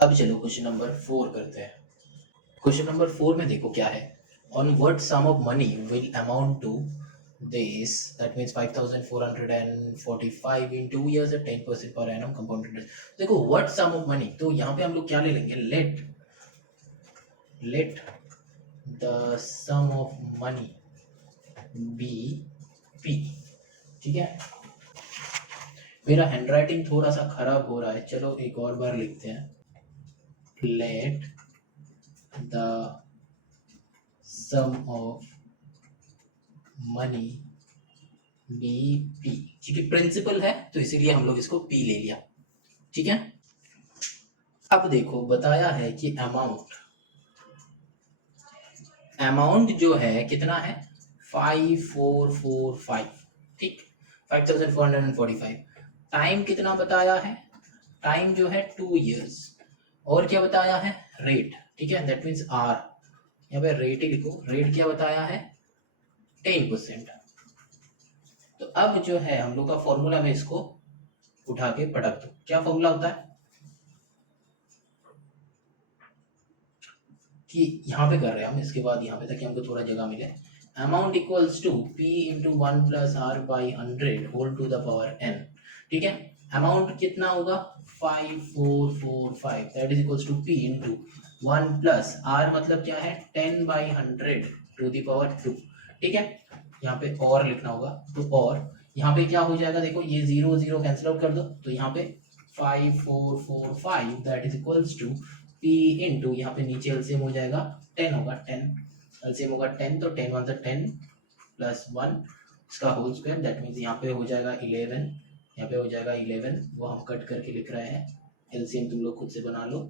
अब चलो question number 4 करते हैं। क्वेश्चन नंबर 4 में देखो क्या है, on what sum of money will amount to this, that means 5445 in 2 years at 10% per annum compound interest। देखो व्हाट सम ऑफ मनी, तो यहाँ पे हम लोग क्या ले लेंगे, let the sum of money be P. ठीक है, मेरा हैंडराइटिंग थोड़ा सा खराब हो रहा है, चलो एक और बार लिखते हैं। Let the sum of money be P, क्योंकि प्रिंसिपल है तो इसीलिए हम लोग इसको P ले लिया। ठीक है, अब देखो बताया है कि अमाउंट जो है कितना है 5445, ठीक 5445। टाइम कितना बताया है, टाइम जो है 2 years, और क्या बताया है रेट। ठीक है, दैट मीन्स आर, यहाँ पे रेट ही लिखो, रेट क्या बताया है 10%। तो अब जो है हम लोग का फॉर्मूला में इसको उठा के पटक दो, क्या फॉर्मूला होता है कि यहाँ पे कर रहे हैं हम, इसके बाद यहाँ पे ताकि हमको थोड़ा जगह मिले। Amount equals to P into 1 plus R by 100 whole to the power n। ठीक है, अमाउंट कितना होगा 5445, that is equals to P into 1 plus R मतलब क्या है 10 बाई 100 टू द पावर 2। ठीक है, यहाँ पे और लिखना होगा, तो और यहाँ पे क्या हो जाएगा, देखो ये 0 0 कैंसिल आउट कर दो, तो यहाँ पे 5445 that is equals to P into, यहाँ पे नीचे एलसीएम हो जाएगा 10 होगा, 10 एलसीएम होगा 10, तो 10 1 10 प्लस 1 इसका होल स्क्वायर, दैट मीन्स यहाँ पे हो जाएगा 11, यहाँ पे हो जाएगा 11, वो हम कट करके लिख रहे हैं, एलसीएम तुम लोग खुद से बना लो।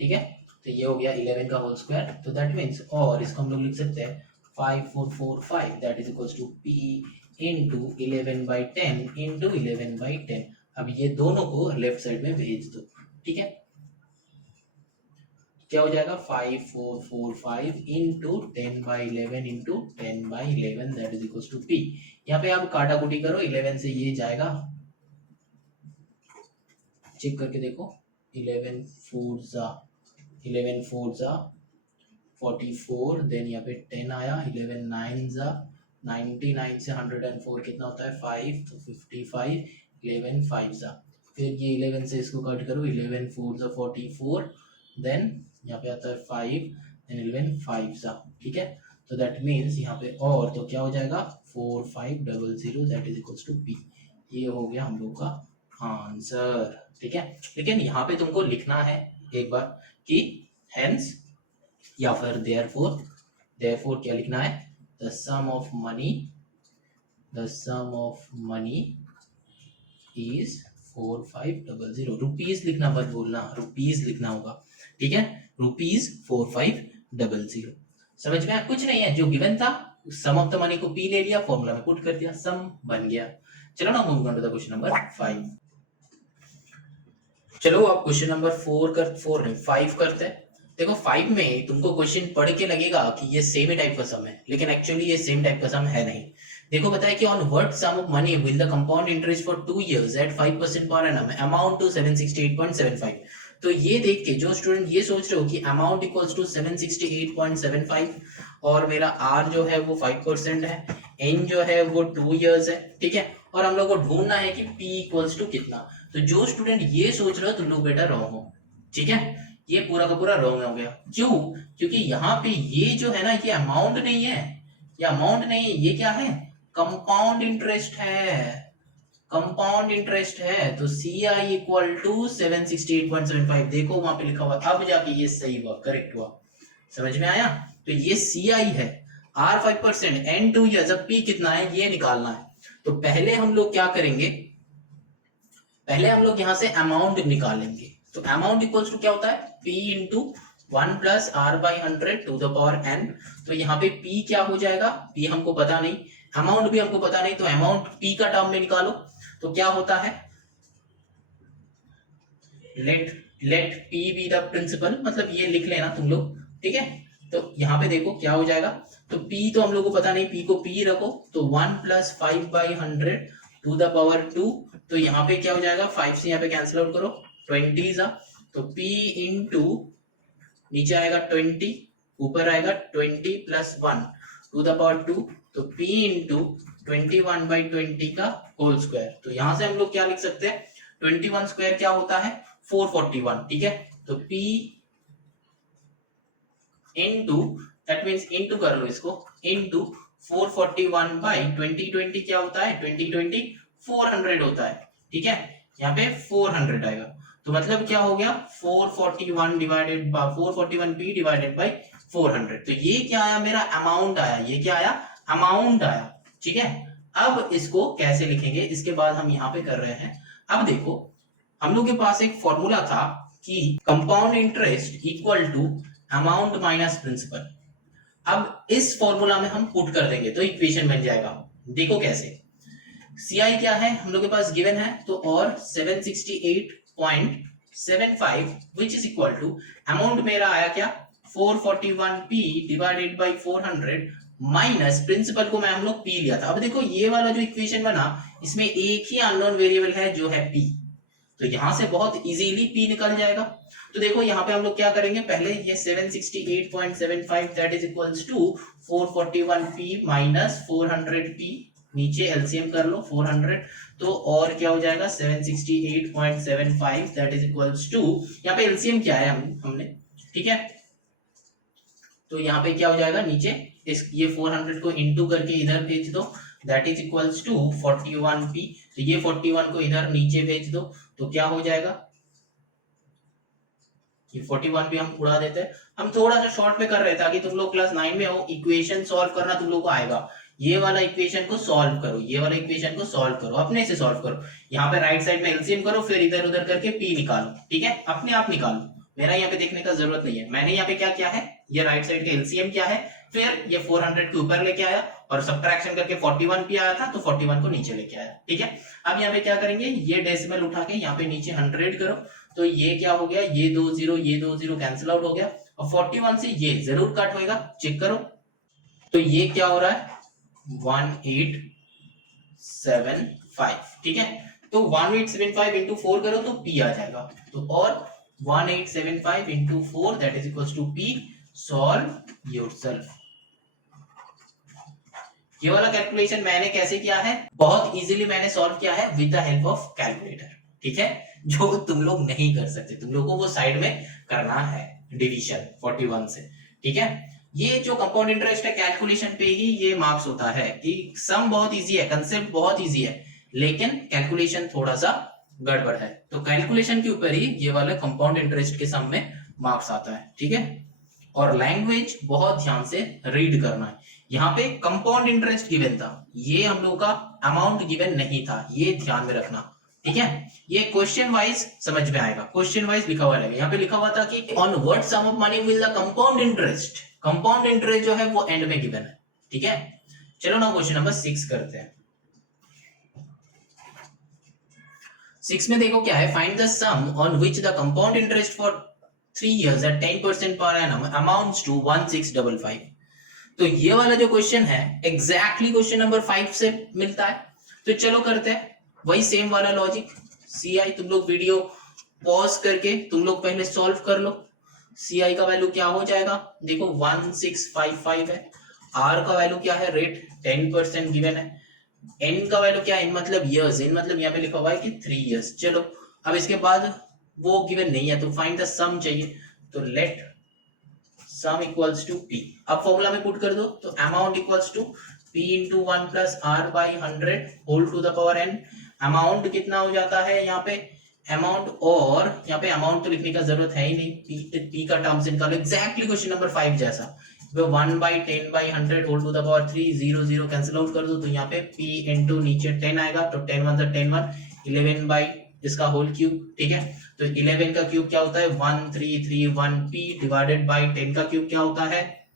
ठीक है, तो ये हो गया 11 का होल स्क्वायर, तो दैट मीन्स, और इसको हम लोग लिख सकते हैं 5445 that is equals to P into 11 by 10 into 11 by 10। अब ये दोनों को लेफ्ट साइड में भेज दो। ठीक है, क्या हो जाएगा 5445 into 10 by 11 into 10 by 11 that is equals to P। यहाँ पे आप काटा कुटी करो, 11 से ये जाएगा, चेक करके देखो, 11 4 जा 44, देन यहाँ पे 10 आया, 11 9 जा 99 से 104 कितना होता है 5, तो 55, 11 5 जा, फिर ये 11 से इसको कट करो, 11 4 जा 44, देन यहाँ पे आता है 5, देन 11 5 जा। ठीक है, तो दैट मीन्स यहाँ पे और, तो क्या हो जाएगा 4500 that is equals to P। ये हो गया हम लोग का आंसर। ठीक है, लेकिन यहाँ पे तुमको लिखना है एक बार कि हेंस या फिर देयरफॉर क्या लिखना है, the sum of money is 4500। Rupees लिखना मत भूलना, रुपीज लिखना होगा। ठीक है, रुपीज 4500। समझ में आया, कुछ नहीं है, जो गिवन था सम ऑफ द मनी को P ले लिया, फॉर्मूला में पुट कर दिया, सम बन गया। चलो ना move on to the question number 5। चलो आप क्वेश्चन नंबर 5 करते हैं। देखो 5 में तुमको क्वेश्चन पढ़ के लगेगा कि ये सेम ही टाइप का सम है, लेकिन एक्चुअली ये सेम टाइप का सम है नहीं। देखो बताया कि on what sum of money will the compound interest for 2 years at 5% per annum amount to 768.75। तो ये देख के जो स्टूडेंट ये सोच रहे हो कि अमाउंट इक्वल्स टू 768.75 और मेरा आर जो है वो 5% है, एन जो है वो 2 years है। ठीक है, और हम लोग को ढूंढना है कि P इक्वल्स टू कितना। तो जो स्टूडेंट ये सोच रहे हो तुम लोग बेटा रॉन्ग हो। ठीक है, ये पूरा का पूरा रॉन्ग हो गया। क्यों? क्योंकि यहाँ पे ये जो है ना, ये अमाउंट नहीं है, ये अमाउंट नहीं है, ये क्या है, कंपाउंड इंटरेस्ट है, कंपाउंड इंटरेस्ट है। तो CI इक्वल टू 768.75, देखो वहां पे लिखा हुआ, अब जाके ये सही हुआ, करेक्ट हुआ। समझ में आया? तो ये CI है। R 5%, N 2 years, अब P कितना है ये निकालना है। तो पहले हम लोग क्या करेंगे, पहले हम लोग यहां से अमाउंट निकालेंगे। तो अमाउंट इक्वल्स टू क्या होता है, P into 1 plus R by 100 to the power N। तो यहाँ पे P क्या हो जाएगा, P हमको पता नहीं, अमाउंट भी हमको पता नहीं, तो अमाउंट P का टर्म में निकालो। तो क्या होता है, let P be the principal, मतलब ये लिख लेना तुम लोग, ठीक है। तो यहाँ पे देखो क्या हो जाएगा, तो P तो हम लोग को पता नहीं, P को P रखो, तो 1 plus 5 by 100 to the power 2। तो यहाँ पे क्या हो जाएगा, 5 से यहाँ पे कैंसिल आउट करो, 20 तो P इंटू नीचे आएगा 20, ऊपर आएगा 20 प्लस 1 टू द पावर 2, तो P इंटू 21 बाई 20 का होल स्क्वायर। तो यहां से हम लोग क्या लिख सकते हैं, 21 स्क्वायर क्या होता है 441, ठीक है। तो P into, that means into कर लो इसको, इंटू 441 बाई 20 क्या होता है, 20 400 होता है, ठीक है। यहाँ पे 400 आएगा, तो मतलब क्या हो गया 441 divided by 441 P divided by 400। तो ये क्या आया, मेरा अमाउंट आया, ये क्या आया, अमाउंट आया, ठीक है। अब इसको कैसे लिखेंगे, इसके बाद हम यहाँ पे कर रहे हैं। अब देखो हम लोग के पास एक फॉर्मूला था कि compound interest equal to amount minus principal. अब इस फॉर्मूला में हम पुट कर देंगे तो इक्वेशन बन जाएगा। देखो कैसे, CI क्या है हम लोग के पास गिवन है, तो और 768.75 which is equal to amount मेरा आया क्या 441P divided by 400 minus principal को मैं हम लोग P लिया था। अब देखो ये वाला जो इक्वेशन बना, इसमें एक ही अननोन वेरिएबल है जो है P, तो यहां से बहुत इजीली P निकल जाएगा। तो देखो यहाँ पे हम लोग क्या करेंगे, पहले ये 768.75 that is equals to 441P minus 400P, नीचे एलसीएम कर लो 400, तो और क्या हो जाएगा 768.75 दैट इज इक्वल्स टू, यहाँ पे एलसीएम क्या है हमने, ठीक है। तो यहाँ पे क्या हो जाएगा, नीचे इस ये 400 को इंटू करके इधर भेज दो, that is equals to 41P। तो ये 41 को इधर नीचे भेज दो, तो क्या हो जाएगा, ये 41 भी हम उड़ा देते हैं। हम थोड़ा सा शॉर्ट में कर रहे हैं ताकि तुम लोग क्लास 9 में हो, इक्वेशन सॉल्व करना तुम लोग को आएगा। ये वाला इक्वेशन को सॉल्व करो, ये वाला इक्वेशन को सॉल्व करो, अपने से सॉल्व करो। यहाँ पे राइट साइड में एलसीएम करो, फिर इधर उधर करके P निकालो, ठीक है, अपने आप निकालो, मेरा यहाँ पे देखने का जरूरत नहीं है। मैंने यहाँ पे क्या किया है, ये राइट साइड का एलसीएम क्या है, फिर ये 400 के ऊपर लेके आया और सब्ट्रैक्शन करके 41P आया था, तो 41 को नीचे लेके आया, ठीक है। अब यहाँ पे क्या करेंगे, ये डेसिमल उठा के यहाँ पे नीचे 100 करो, तो ये क्या हो गया, ये 2 0 ये 2 0 कैंसिल आउट हो गया, और 41 से ये जरूर कट होएगा, चेक करो। तो ये क्या हो रहा है 1875, ठीक है। तो 1875 इंटू 4 करो तो P आ जाएगा, तो और 1875 into 4 that is equals to P। Solve yourself. ये वाला कैलकुलेशन मैंने कैसे किया है, बहुत इजीली मैंने सॉल्व किया है with the help of calculator, ठीक है, जो तुम लोग नहीं कर सकते, तुम लोगों को वो साइड में करना है डिवीजन 41 से, ठीक है। ये जो कंपाउंड इंटरेस्ट है कैलकुलेशन पे ही ये मार्क्स होता है कि सम बहुत इजी है, कंसेप्ट बहुत इजी है, लेकिन कैलकुलेशन थोड़ा सा गड़बड़ है। तो कैलकुलेशन के ऊपर ही ये वाला कंपाउंड इंटरेस्ट के सम में मार्क्स आता है, ठीक है। और लैंग्वेज बहुत ध्यान से रीड करना है। यहाँ पे कंपाउंड इंटरेस्ट गिवन था, ये हम लोग का अमाउंट गिवन नहीं था, ये ध्यान में रखना, ठीक है। ये क्वेश्चन वाइज समझ में आएगा, क्वेश्चन वाइज लिखा हुआ रहेगा। यहाँ पे लिखा हुआ था कि on what sum of money will the compound interest, compound interest जो है वो एंड में गिवन है, ठीक है। चलो ना क्वेश्चन नंबर 6 करते हैं। 6 में देखो क्या है, find the sum on which the compound interest for 3 years at 10% per annum amounts to 1655। तो ये वाला जो क्वेश्चन है एग्जैक्टली क्वेश्चन नंबर 5 से मिलता है। तो चलो करते हैं वही सेम वाला लॉजिक। CI तुम लोग वीडियो पॉज करके तुम लोग पहले सॉल्व कर लो। CI का वैल्यू क्या हो जाएगा, देखो 1655 है। R का वैल्यू क्या है, रेट 10% गिवन है। N का वैल्यू क्या है, मतलब ईयर्स, इन मतलब यहाँ पे लिखा हुआ है कि 3 years। चलो अब इसके बाद वो गिवन नहीं है तो फाइंड द सम चाहिए, तो let sum equals to P। अब फॉर्मूला में पुट कर दो, तो amount equals to P into 1 plus R by 100 whole to the power N। Amount कितना हो जाता है यहाँ पे, अमाउंट, और यहाँ पे अमाउंट तो लिखने का जरूरत है ही नहीं, P का टर्म्स निकालो, एग्जैक्टली क्वेश्चन नंबर 5 जैसा। 1/10/100 whole to the power 3, 0 0 cancel out कर दो, तो यहाँ पे p इंटू नीचे 10 आएगा, तो 10 1 10 1, 11 बाई इसका होल क्यूब, ठीक है। तो 11 का क्यूब क्या होता है 1331 p डिवाइडेड बाई 10 का क्यूब क्या होता है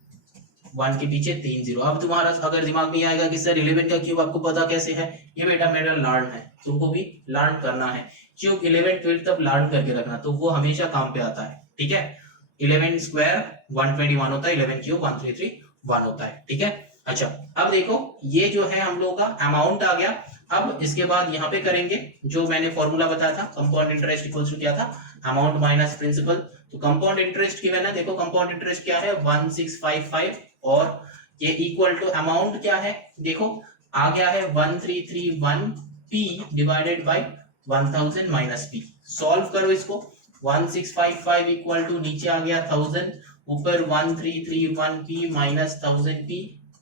1 के पीछे 3 0। अब तुम्हारा अगर दिमाग में आएगा कि सर 11 का क्यूब आपको पता कैसे है, ये बेटा मेरा लर्न है, तुमको भी लर्न करना है, क्यूब 11 12 तब लर्न करके रखना, तो वो हमेशा काम पे आता है, ठीक है। 11 स्क्वायर 121 होता है, 11 क्यूब 1331 होता है, ठीक है। अच्छा अब देखो ये जो है हम लोगों का अमाउंट आ गया। अब इसके बाद यहाँ पे करेंगे जो मैंने फॉर्मूला बताया था, कंपाउंड इंटरेस्ट इक्वल्स टू क्या था, अमाउंट माइनस प्रिंसिपल। तो कंपाउंड इंटरेस्ट गिवन है, देखो कंपाउंड इंटरेस्ट क्या है 1655, और ये इक्वल टू अमाउंट क्या है, देखो आ गया है 1331 p divided by 1000 minus p। Solve करो इसको, 1655 इक्वल टू नीचे आ गया 1000, ऊपर 1331 p माइनस 1000 p,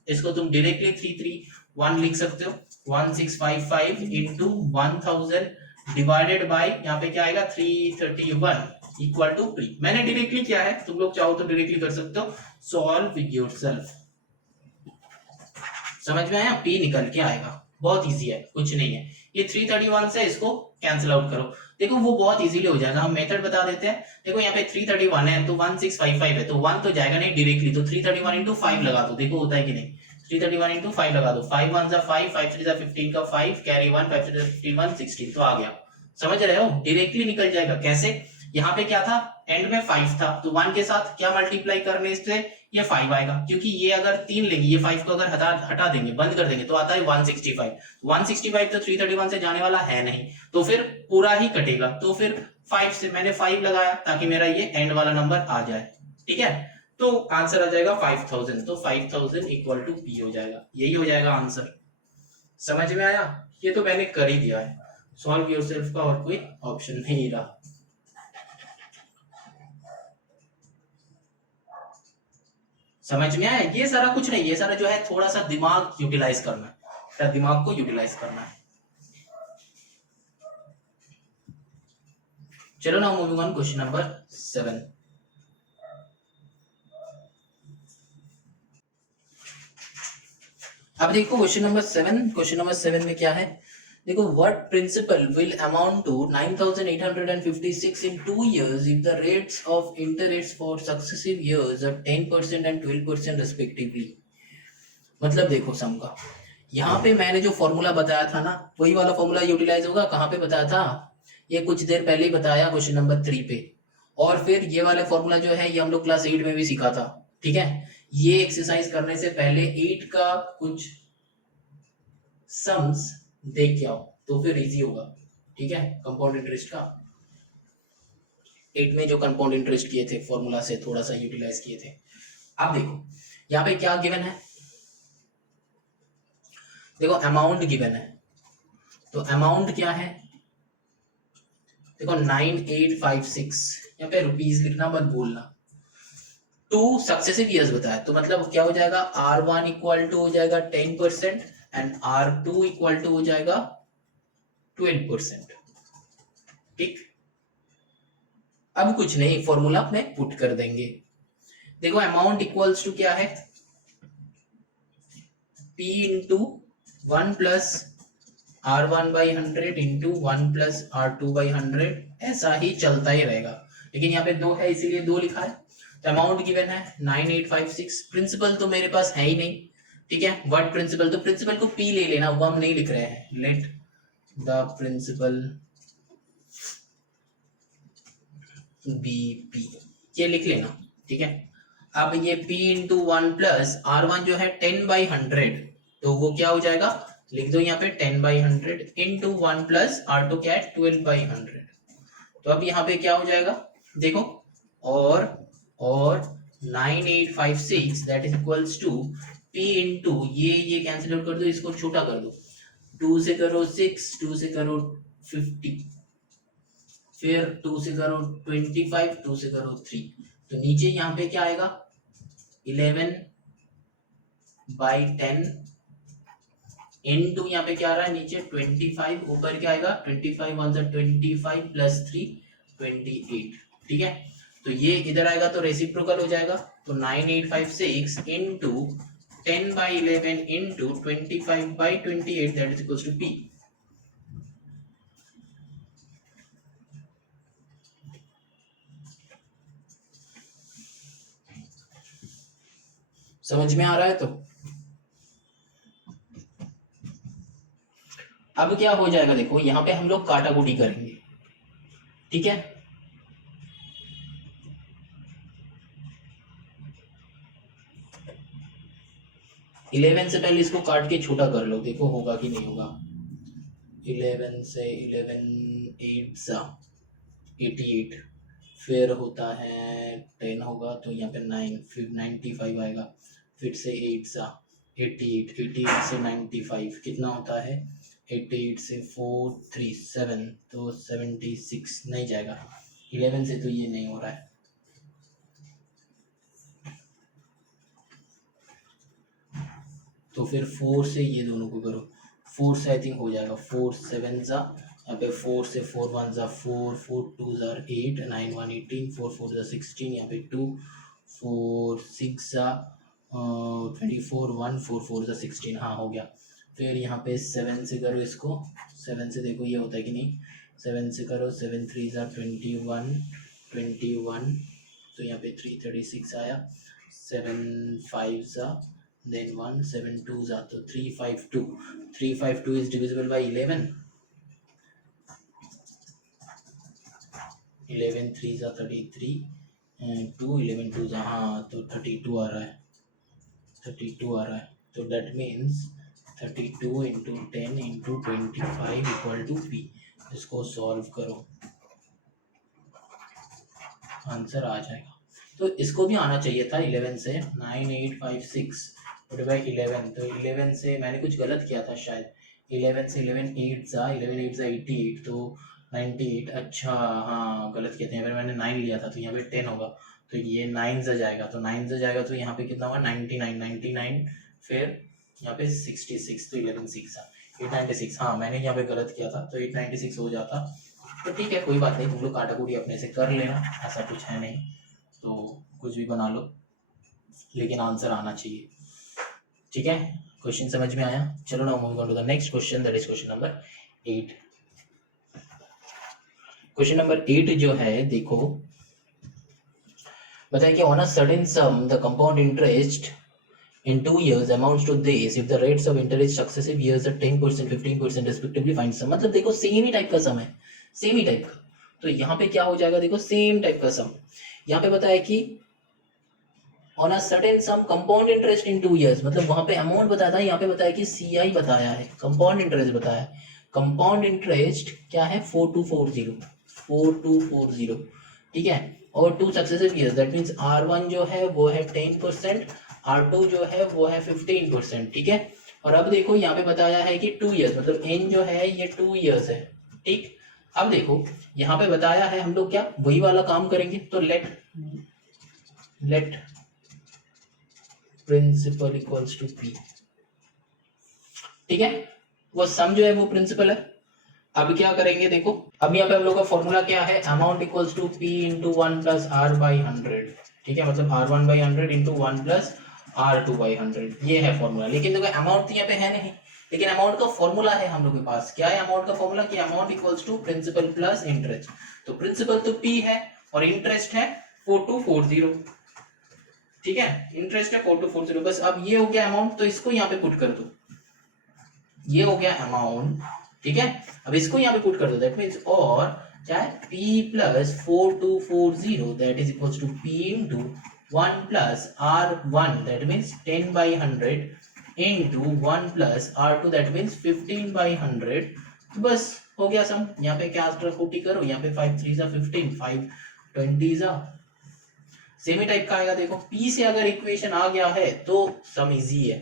इसको तुम डायरेक्टली 331 लिख सकते हो, 1655 इंटू 1000 डिवाइडेड बाय यहाँ पे क्या आएगा 331 इक्वल टू p। मैंने डायरेक्टली किया है, तुम लोग चाहो तो डायरेक्टली कर सकते हो, सॉल्व योरसेल्फ। समझ में आया, p निकल के आएगा, बहुत इजी है, कुछ नहीं है। ये 331 से इसको कैंसिल आउट करो, देखो वो बहुत इजीली हो जाएगा। हम मेथड बता देते हैं, देखो यहाँ पे 331 है तो 1655 है, तो 1 तो जाएगा नहीं डायरेक्टली, तो 331 इंटू 5 लगा दो, देखो होता है कि नहीं। 331 इंटू 5 लगा दो, 5 1 जा 5, 5 3 जा 15 का 5 कैरी 1, 5 3 जा 15 16, तो आ गया। समझ रहे हो, डायरेक्टली निकल जाएगा। कैसे, यहाँ पे क्या था एंड में 5 था, तो 1 के साथ क्या मल्टीप्लाई करने से ये 5 आएगा, क्योंकि ये अगर 3 लेंगे, ये 5 को अगर हटा देंगे, बंद कर देंगे, तो आता है 165। 165 तो 331 से जाने वाला है नहीं, तो फिर पूरा ही कटेगा, तो फिर 5 से मैंने 5 लगाया ताकि मेरा ये एंड वाला नंबर आ जाए, ठीक है। तो आंसर आ जाएगा 5000, तो 5000 इक्वल टू p हो जाएगा, यही हो जाएगा आंसर। समझ में आया, ये तो मैंने कर ही दिया है, सॉल्व योरसेल्फ का और कोई ऑप्शन नहीं रहा। समझ में आया, ये सारा कुछ नहीं, ये सारा जो है थोड़ा सा दिमाग यूटिलाइज करना है, दिमाग को यूटिलाइज करना है। चलो now moving on question number 7। अब देखो क्वेश्चन नंबर 7, क्वेश्चन नंबर 7 में क्या है, देखो what principal will amount to 9856 in 2 years if the rates of interest for successive years are 10% and 12% respectively। मतलब देखो सम का, यहाँ पे मैंने जो फॉर्मूला बताया था ना, वही वाला फॉर्मूला यूटिलाइज होगा। कहाँ पे बताया था, ये कुछ देर पहले ही बताया क्वेश्चन नंबर 3 पे। और फिर ये वाला फॉर्मूला जो है ये हम लोग क्लास 8 में भी सीखा था, ठीक है। ये एक्सरसाइज करने से पहले 8 का कुछ सम्स देख के आओ, तो फिर इजी होगा, ठीक है। कंपाउंड इंटरेस्ट का 8 में जो कंपाउंड इंटरेस्ट किए थे फॉर्मूला से थोड़ा सा यूटिलाइज किए थे। अब देखो यहाँ पे क्या गिवन है, देखो अमाउंट गिवन है, तो अमाउंट क्या है, देखो 9856, यहाँ पे रुपीज लिखना मत भूलना। 2 सक्सेसिव ईयर्स बताया, तो मतलब क्या हो जाएगा R1 इक्वल टू हो जाएगा 10% एंड R2 इक्वल टू हो जाएगा 12%, ठीक। अब कुछ नहीं, फॉर्मूला में पुट कर देंगे। देखो अमाउंट इक्वल्स टू क्या है, P into 1 plus R1/100 into 1 plus R2/100, ऐसा ही चलता ही रहेगा। लेकिन यहाँ पे 2 है इसीलिए 2 लिखा है। तो अमाउंट गिवन है 9856, प्रिंसिपल तो मेरे पास है ही नहीं, ठीक है। व्हाट प्रिंसिपल, तो प्रिंसिपल को P ले लेना, वो हम नहीं लिख रहे हैं, let the principal be P, ये लिख लेना, ठीक है। अब ये P इंटू 1 प्लस R1 जो है 10/100, तो वो क्या हो जाएगा, लिख दो यहाँ पे 10/100 इंटू 1 प्लस R2 क्या है 12/100। तो अब यहाँ पे क्या हो जाएगा, देखो और 9856 that is equals to P into ये कैंसिल आउट कर दो, इसको छोटा कर दो, 2 से करो 6, 2 से करो 50, फिर 2 से करो 25, 2 से करो 3, तो नीचे यहाँ पे क्या आएगा 11/10 इनटू यहाँ पे क्या आ रहा है नीचे 25, ऊपर क्या आएगा 25 1 25 प्लस 3 28, ठीक है। तो ये इधर आएगा तो रेसिप्रोकल हो जाएगा, तो 9856 into 10/11 into 25/28 that is equals to P. समझ में आ रहा है? तो अब क्या हो जाएगा, देखो यहाँ पे हम लोग काटाकुटी करेंगे, ठीक है। इलेवन से पहले इसको काट के छोटा कर लो, देखो होगा कि नहीं होगा। 11 से 11 8 सा 88, फिर होता है 10 होगा तो यहाँ पे 9, फिर 95 आएगा, फिर से 8 सा 88, 88 से 95 कितना होता है, 88 से 4 3 7 तो 76 नहीं जाएगा, 11 से तो ये नहीं हो रहा है। तो फिर 4 से ये दोनों को करो, 4 से आई थिंक हो जाएगा, 4 7 सा, यहाँ पे 4 से 4 1 सा 4, 4 2 सा 8, 9 1 18, 4 4 सा 16, यहाँ पे 2 4 6 सा 24, 1 4 4 सा 16, हाँ हो गया। फिर यहाँ पे 7 से करो इसको, 7 से देखो ये होता है कि नहीं, 7 से करो, 7 3 सा 21 21, तो यहाँ पे 336 आया, 7 5 सा then 1 7 2 सा तो 352, 352 is divisible by 11, 11 3 सा 33 2 11 2 सा, हाँ तो 32 आ रहा है, 32 आ रहा है, तो that means 32 into 10 into 25 equal to p। इसको सॉल्व करो, आंसर आ जाएगा। तो इसको भी आना चाहिए था 11 से, 9856 बाई 11, तो 11 से मैंने कुछ गलत किया था शायद, 11 से 11 8 सा 11 8 सा 88 तो 98, अच्छा हाँ गलत किया था, यहाँ पे मैंने 9 लिया था तो यहाँ पे 10 होगा, तो ये 9 से जाएगा, तो 9 से जाएगा तो यहाँ पे कितना होगा 99, फिर यहाँ पे 66, तो 11 6 सा 896, हाँ मैंने यहाँ पे गलत किया था तो 896 हो जाता, तो ठीक है कोई बात नहीं, तुम लोग काटाकुटी अपने से कर लेना, ऐसा कुछ है नहीं, तो कुछ भी बना लो लेकिन आंसर आना चाहिए, ठीक है। क्वेश्चन समझ में आया? चलो now moving on to the next question, that is question number 8। Question number 8 जो है देखो, बताइए कि on a sudden sum the compound interest in 2 years amounts to this if the rates of interest successive years are 10% 15% respectively, find sum। मतलब देखो same ही type का सम है, same ही type का, तो यहाँ पे क्या हो जाएगा, देखो सेम टाइप का सम, यहाँ पे बताया कि on a certain sum compound interest in 2 years, मतलब वहां पे अमाउंट बताया था, यहाँ पे बताया कि CI बताया है, कंपाउंड इंटरेस्ट बताया है, कंपाउंड इंटरेस्ट क्या है 4240, ठीक है, और 2 successive years, that means R1 जो है वो है 10%, R2 जो है वो है 15%, ठीक है। और अब देखो यहाँ पे बताया है कि 2 years, मतलब N जो है ये 2 years है, ठीक। अब देखो यहाँ पे बताया है, हम लोग क्या वही वाला काम करेंगे, तो let principal equals to P, ठीक है, वो सम जो है वो प्रिंसिपल है। अब क्या करेंगे देखो, अब यहाँ पे हम लोग का फॉर्मूला क्या है, amount equals to P into 1 plus R by 100, ठीक है, मतलब R1 by 100 into 1 plus R2 by 100, ये है फॉर्मूला। लेकिन देखो अमाउंट तो यहाँ पे है नहीं, लेकिन अमाउंट का फॉर्मूला है हम लोग के पास, क्या है अमाउंट का फॉर्मूला, कि amount equals to principal plus interest, तो प्रिंसिपल तो P है और इंटरेस्ट है 4240, ठीक है, इंटरेस्ट है 4240, बस अब ये हो गया अमाउंट, तो इसको यहाँ पे पुट कर दो, ये हो गया अमाउंट, ठीक है, अब इसको यहाँ पे पुट कर दो, दैट मींस और क्या है P plus 4240 that is equals to P into 1 plus R1 that means 10/100 into 1 plus R2 that means 15/100, तो बस हो गया सम। यहाँ पे क्या पुटी करो, यहाँ पे 5 3 सा 15, 5 20 सा सेमी टाइप का आएगा। देखो P से अगर इक्वेशन आ गया है तो सम इजी है,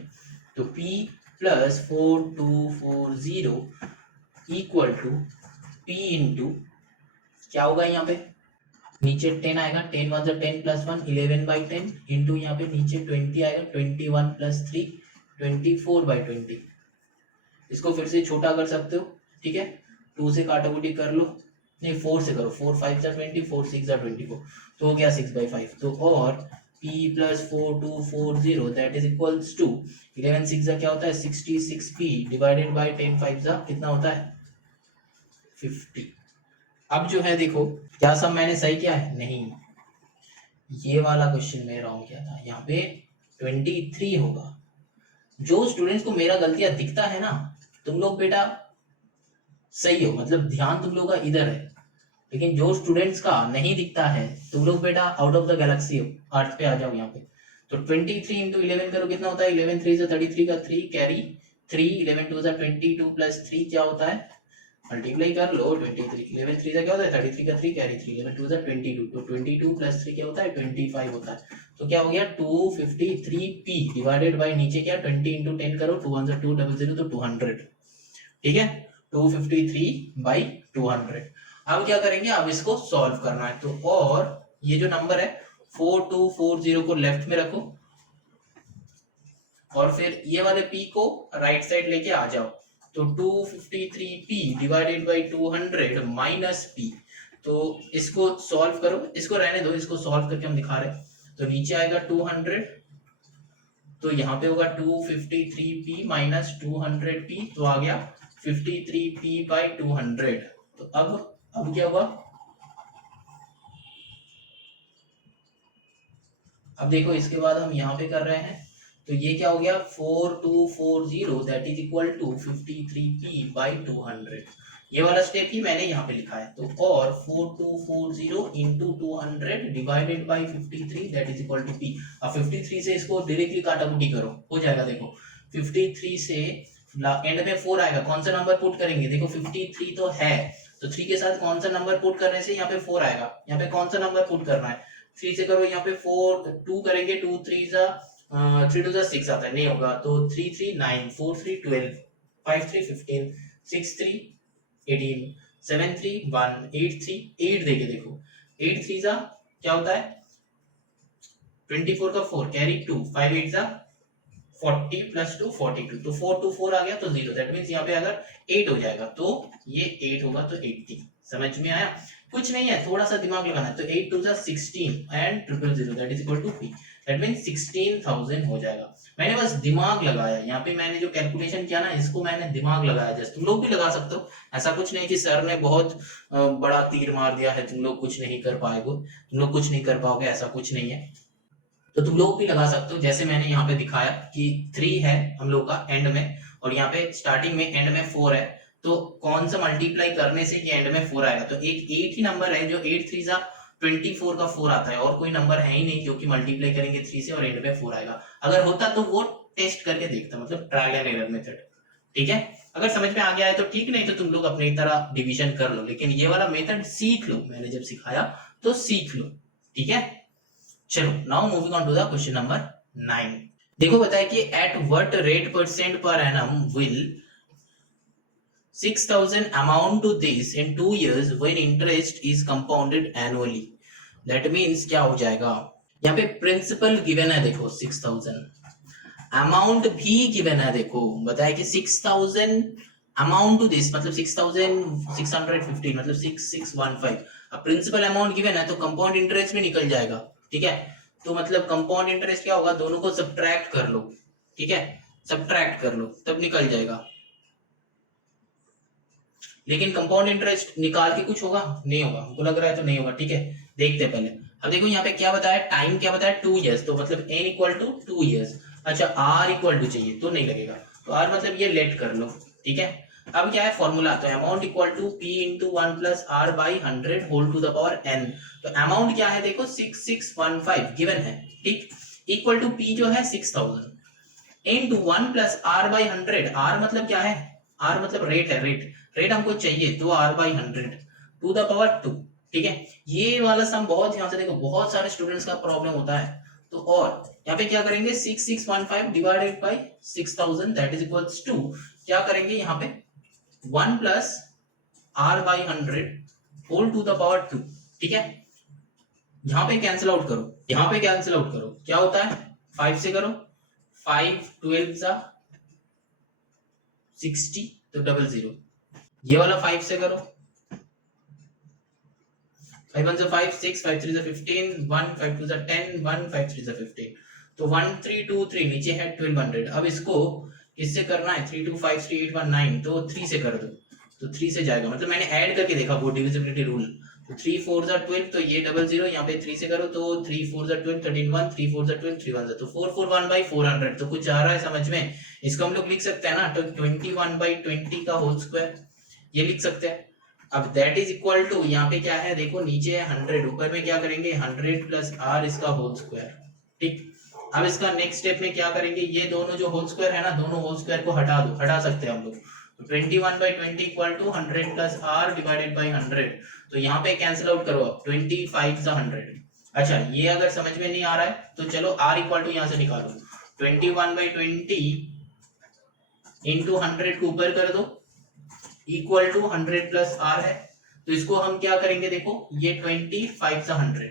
तो P plus 4240 equal to P into क्या होगा, यहाँ पे नीचे 10 आएगा, 10 1 10 प्लस 1 11/10 इंटू यहाँ पे नीचे 20 आएगा, 21 प्लस 3 24/20, इसको फिर से छोटा कर सकते हो, ठीक है, 2 से काटाकुटी कर लो, नहीं 4 से करो, 4 5 जा 20, 4 6 जा 24, तो हो गया 6/5। तो और p plus 4240 that is equals to 11 6 क्या होता है 66p डिवाइडेड बाय 10 5 कितना होता है 50। अब जो है देखो क्या सब मैंने सही किया है, नहीं, ये वाला क्वेश्चन में रॉन्ग किया था, यहाँ पे 23 होगा। जो स्टूडेंट्स को मेरा गलतियां दिखता है ना, तुम लोग बेटा सही हो, मतलब ध्यान तुम लोग का इधर है, लेकिन जो स्टूडेंट्स का नहीं दिखता है तुम लोग बेटा आउट ऑफ द गैलेक्सी हो, अर्थ पे आ जाओ यहाँ पे। तो 23 इंटू 11 करो कितना होता है 11 3 से 33 का 3 कैरी 3 11 2 से 22 प्लस 3 क्या होता है मल्टीप्लाई कर लो 23 11 3 से क्या होता है 33 का 3 कैरी 3 11 2 से 22 तो 22 प्लस 3 क्या होता है 25 होता है। तो क्या हो गया 253p डिवाइडेड बाय नीचे क्या 20 इंटू 10 करो 2 1 200 तो 200, ठीक है 253 बाई 200। अब क्या करेंगे, अब इसको सॉल्व करना है। तो और ये जो नंबर है 4240 को लेफ्ट में रखो और फिर ये वाले p को राइट साइड लेके आ जाओ। तो 253p divided by 200 minus p, तो इसको सॉल्व करो, इसको रहने दो, इसको सॉल्व करके हम दिखा रहे हैं। तो नीचे आएगा 200, तो यहाँ पे होगा 253p माइनस 200p, तो आ गया 53p बाई 200। तो अब क्या हुआ, अब देखो इसके बाद हम यहाँ पे कर रहे हैं, तो ये क्या हो गया 4240 that is equal to 53p by 200। ये वाला स्टेप ही मैंने यहाँ पे लिखा है। तो और 4240 into 200 divided by 53 that is equal to p। अब 53 से इसको डायरेक्टली काटाकुटी करो, हो जाएगा। देखो 53 से एंड में 4 आएगा, कौन सा नंबर पुट करेंगे, देखो 53 तो है, तो 3 के साथ कौन सा नंबर पुट करने से यहाँ पे 4 आएगा, यहाँ पे कौन सा नंबर पुट करना है 3 से करो, यहाँ पे 4 2 करेंगे 2 3 जा 3 2 जा 6 आता है, नहीं होगा, तो 3 3 9 4 3 12 5 3 15 6 3 18 7 3 1 8 3 8 देके देखो 8 3 जा क्या होता है 24 का 4 कैरी 2 5 8 जा 40 प्लस 2 42, तो 4 2 4 आ गया तो 0, दैट मींस यहाँ पे अगर 8 हो जाएगा तो ये 8 होगा तो 80। समझ में आया, कुछ नहीं है, थोड़ा सा दिमाग लगाना है। तो 8 2 16 and 000 that is equal to p, that means 16000 हो जाएगा। मैंने बस दिमाग लगाया, यहाँ पे मैंने जो कैलकुलेशन किया ना इसको मैंने दिमाग लगाया, जस्ट तुम लोग भी लगा सकते हो। ऐसा कुछ नहीं कि सर ने बहुत बड़ा तीर मार दिया है, तुम लोग कुछ नहीं कर पाएगो, तुम लोग कुछ नहीं कर पाओगे, ऐसा कुछ नहीं है। तो तुम लोग भी लगा सकते हो, जैसे मैंने यहाँ पे दिखाया कि 3 है हम लोग का एंड में, और यहाँ पे स्टार्टिंग में एंड में 4 है, तो कौन सा मल्टीप्लाई करने से ये एंड में 4 आएगा, तो एक ही नंबर है जो 8 3 जा 24 का 4 आता है, और कोई नंबर है ही नहीं जो कि मल्टीप्लाई करेंगे 3 से और एंड में 4 आएगा। अगर होता तो वो टेस्ट करके देखता, मतलब ट्रायल एंड एरर मेथड, ठीक है। अगर समझ में आ गया है तो ठीक, नहीं तो तुम लोग अपनी तरह डिवीजन कर लो, लेकिन ये वाला मेथड सीख लो, मैंने जब सिखाया तो सीख लो, ठीक है। चलो now moving on to the question number 9। देखो बताया कि at what rate percent per annum will 6000 amount to this in 2 years when interest is compounded annually। that means क्या हो जाएगा, यहाँ पे प्रिंसिपल गिवन है देखो 6000, अमाउंट भी गिवन है देखो, बताया कि 6000 अमाउंट टू दिस मतलब 6615 मतलब 6615। अब प्रिंसिपल अमाउंट गिवन है तो कंपाउंड इंटरेस्ट भी निकल जाएगा, ठीक है। तो मतलब कंपाउंड इंटरेस्ट क्या होगा, दोनों को सब्ट्रैक्ट कर लो, ठीक है, सब्ट्रैक्ट कर लो तब निकल जाएगा। लेकिन कंपाउंड इंटरेस्ट निकाल के कुछ होगा, नहीं होगा, हमको लग रहा है तो नहीं होगा, ठीक है। देखते हैं पहले। अब देखो यहाँ पे क्या बताया, टाइम क्या बताया 2 इयर्स, तो मतलब n इक्वल टू 2 इयर्स। अच्छा r इक्वल टू चाहिए तो नहीं लगेगा, तो r मतलब ये लेट कर लो, ठीक है। अब क्या है फॉर्मूला, तो amount equal to p into 1 plus r by 100 whole to the power n। तो अमाउंट क्या है देखो 6615 गिवन है, ठीक, इक्वल टू p जो है 6000 into 1 plus r by 100, r मतलब क्या है, r मतलब रेट है, रेट हमको चाहिए, तो r by 100 to the power 2, ठीक है। ये वाला सम बहुत ध्यान से देखो, बहुत सारे स्टूडेंट्स का प्रॉब्लम होता है। तो और यहाँ पे क्या करेंगे 6615 divided by 6000 that is equals to क्या करेंगे यहाँ पे 1 plus r by 100 whole to the power 2, ठीक है। यहाँ पे कैंसिल आउट करो, यहाँ पे कैंसिल आउट करो, क्या होता है 5 से करो, 5 12 जा 60 तो 00, ये वाला 5 से करो, 5 1 5 6 5 3 15 1 5 2 10 1 5 3 15 तो 1 3 2 3 नीचे है 1200। अब इसको इससे करना है 3 2 5 3 8 1 9 तो 3 से कर दो तो 3 से जाएगा, मतलब मैंने ऐड करके देखा वो डिविजिबिलिटी रूल। तो 3 4 12 तो ये 00 यहाँ पे 3 से करो तो 3 4 12 13 1 3 4 12 3 1 तो 441/400 तो कुछ आ रहा है समझ में। इसको हम लोग लिख सकते हैं ना तो 21/20 का होल स्क्वायर ये लिख सकते हैं। अब दैट इज इक्वल टू यहाँ पे क्या है देखो नीचे है 100, ऊपर में क्या करेंगे 100 प्लस r इसका होल स्क्वायर। ठीक, अब इसका नेक्स्ट स्टेप में क्या करेंगे, ये दोनों जो होल स्क्वायर है ना दोनों होल स्क्वायर को हटा दो, हटा सकते हैं हम लोग। तो 21/20 equal to 100 plus r divided by 100 तो यहाँ पे कैंसिल आउट करो अब 25 सा 100। अच्छा ये अगर समझ में नहीं आ रहा है तो चलो r इक्वल टू यहाँ से निकालो 21/20 इंटू 100 को ऊपर कर दो इक्वल टू 100 प्लस r है। तो इसको हम क्या करेंगे देखो ये 25 सा 100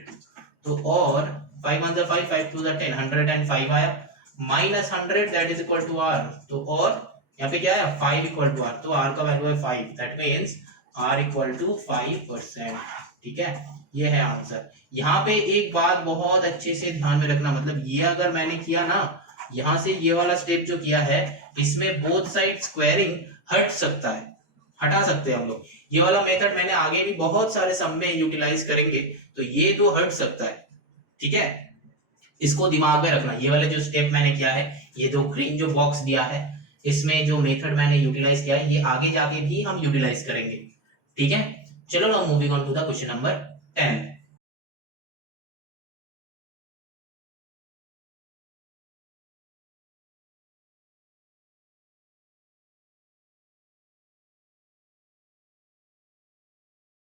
तो और 5 1 5 5 2 10 105 आया minus 100 that is equal to r तो और यहाँ पे क्या है 5 इक्वल टू r तो r का वैल्यू है 5 that means r equal to 5%। ठीक है ये है आंसर। यहाँ पे एक बात बहुत अच्छे से ध्यान में रखना, मतलब ये अगर मैंने किया ना यहाँ से ये वाला स्टेप जो किया है इसमें बोथ साइड स्क्वायरिंग हट सकता है, हटा सकते हैं हम लोग। ये वाला मेथड मैंने आगे भी बहुत सारे सम में यूटिलाइज करेंगे तो ये तो हट सकता है। ठीक है इसको दिमाग में रखना, ये वाले जो स्टेप मैंने किया है ये दो ग्रीन जो बॉक्स दिया है इसमें जो मेथड मैंने यूटिलाइज किया है ये आगे जाके भी हम यूटिलाइज करेंगे। ठीक है चलो now moving on to the question number 10।